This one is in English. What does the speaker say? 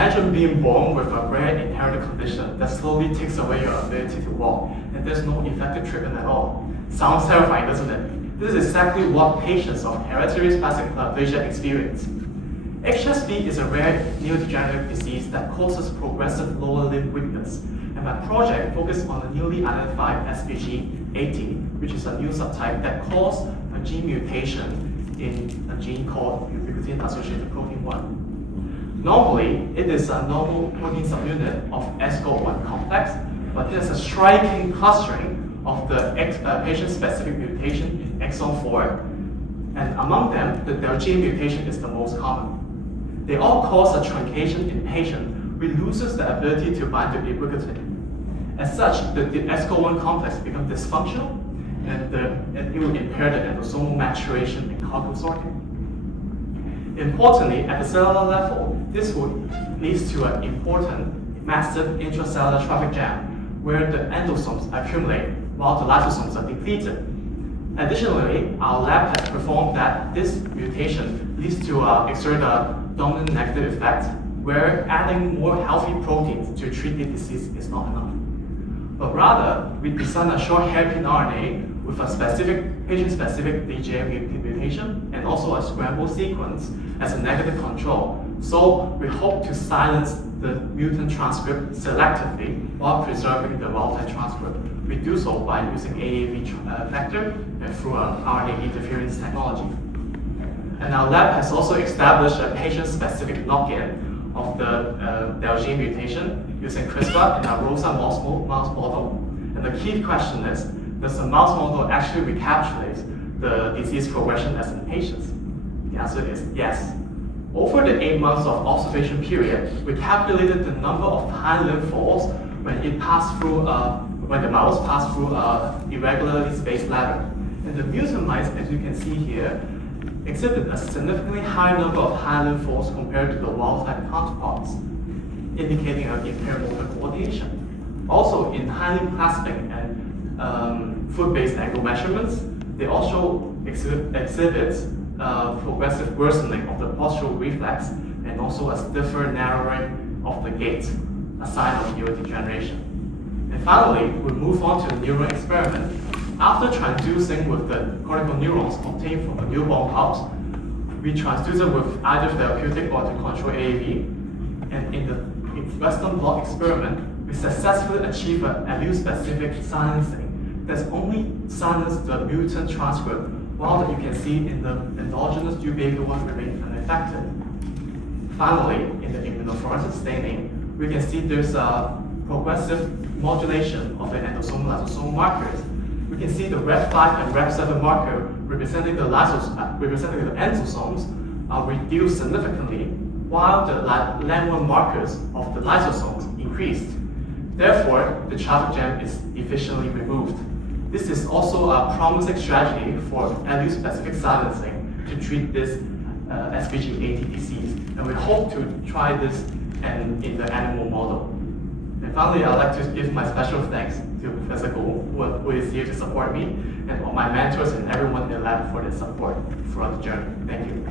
Imagine being born with a rare inherited condition that slowly takes away your ability to walk, and there's no effective treatment at all. Sounds terrifying, doesn't it? This is exactly what patients of hereditary spastic paraplegia experience. HSP is a rare neurodegenerative disease that causes progressive lower limb weakness, and my project focused on the newly identified SPG80, which is a new subtype that causes a gene mutation in a gene called ubiquitin-associated protein 1. Normally, it is a normal protein subunit of SCO1 complex, but there's a striking clustering of the patient-specific mutation in exon 4, and among them, the gene mutation is the most common. They all cause a truncation in patient who loses the ability to bind to ubiquitin. As such, the SCO1 complex becomes dysfunctional, and it will impair the endosomal maturation and cargo sorting. Importantly, at the cellular level, this would lead to an important, massive intracellular traffic jam, where the endosomes accumulate while the lysosomes are depleted. Additionally, our lab has performed that this mutation leads to exert a dominant negative effect, where adding more healthy proteins to treat the disease is not enough. But rather, we designed a short hairpin RNA with a specific patient-specific DGA mutation and also a scramble sequence as a negative control. So we hope to silence the mutant transcript selectively while preserving the wild-type transcript. We do so by using AAV vector and through an RNA interference technology. And our lab has also established a patient-specific lock-in of the gene mutation using CRISPR in our ROSA mouse model. And the key question is, does the mouse model actually recapitulate the disease progression as in patients? The answer is yes. Over the 8 months of observation period, we calculated the number of hind limb folds when the mouse passed through an irregularly spaced ladder. And the mutant mice, as you can see here, exhibit a significantly higher number of hind limb folds compared to the wild-type counterparts, indicating an impaired motor coordination. Also, in hind limb clasping and foot-based angle measurements, they also exhibit progressive worsening of the postural reflex and also a stiffer narrowing of the gait, a sign of neurodegeneration. And finally, we move on to the neuron experiment. After transducing with the cortical neurons obtained from a newborn pup, we transduced with either therapeutic or to control AAV. And in the Western blot experiment, we successfully achieved an allele-specific silencing that's only silenced the mutant transcript, while you can see in the endogenous UBA1 remains unaffected. Finally, in the immunofluorescence staining, we can see there's a progressive modulation of the endosomal lysosomal markers. We can see the Rep5 and Rep7 marker representing the endosomes are reduced significantly, while the LAM1 markers of the lysosomes increased. Therefore, the traffic jam is efficiently removed. This is also a promising strategy for allele-specific silencing to treat this SPG80 disease, and we hope to try this in the animal model. And finally, I'd like to give my special thanks to Professor Goh, who is here to support me, and all my mentors and everyone in the lab for their support throughout the journey. Thank you.